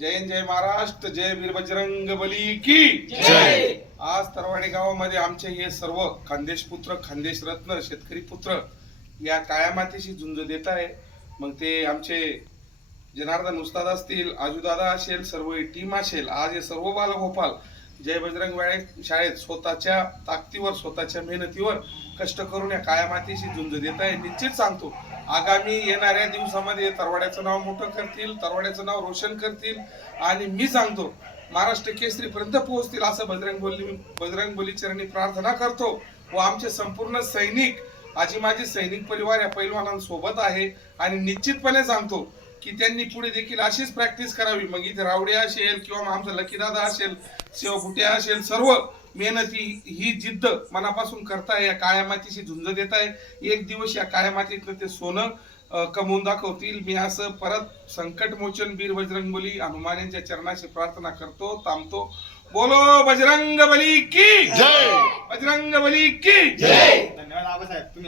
जय हिंद, जय महाराष्ट्र, जय वीर बजरंग बली की जय. आज तरवाडी गावामध्ये आमचे हे सर्व खानदेश पुत्र, खानदेश रत्न, शेतकरी पुत्र या काळ्या मातीशी झुंज देत आहे. मग ते आमचे जनार्दन उस्ताद असतील, आजूदादा असेल, सर्व टीम असेल. आज हे सर्व बालगोपाल जय बजरंग वाडे शाळेत स्वतःच्या ताकदीवर, स्वतःच्या मेहनतीवर कष्ट करून या काळ्या मातीशी झुंज देत आहे. निश्चित सांगतो, आगामी येणाऱ्या दिवसामध्ये तरवाड्याचं नाव मोठं करतील, तरवाड्याचं नाव रोशन करतील आणि मी सांगतो महाराष्ट्र केसरी पर्यंत पोहोचतील असं बजरंग बली चरणी प्रार्थना करतो. व आमचे संपूर्ण सैनिक, आजी माझी सैनिक परिवार या पैलवानांसोबत आहे आणि निश्चितपणे सांगतो की त्यांनी पुढे देखील अशीच प्रॅक्टिस करावी. मग इथे रावडे असेल किंवा आमचा लकीदादा असेल, शिवफुट्या असेल, सर्व मेहनती ही जिद्द मनापासून करताय, या काळ्या मातीशी झुंज देत आहे. एक दिवस या काळ्या मातीतलं ते सोनं कमवून दाखवतील. मी असं परत संकट मोचन वीर बजरंग बली हनुमान यांच्या चरणाशी प्रार्थना करतो, थांबतो. बोलो बजरंग बली की जय. बजरंग बली की जय. धन्यवाद आबासाहेब. तुम्ही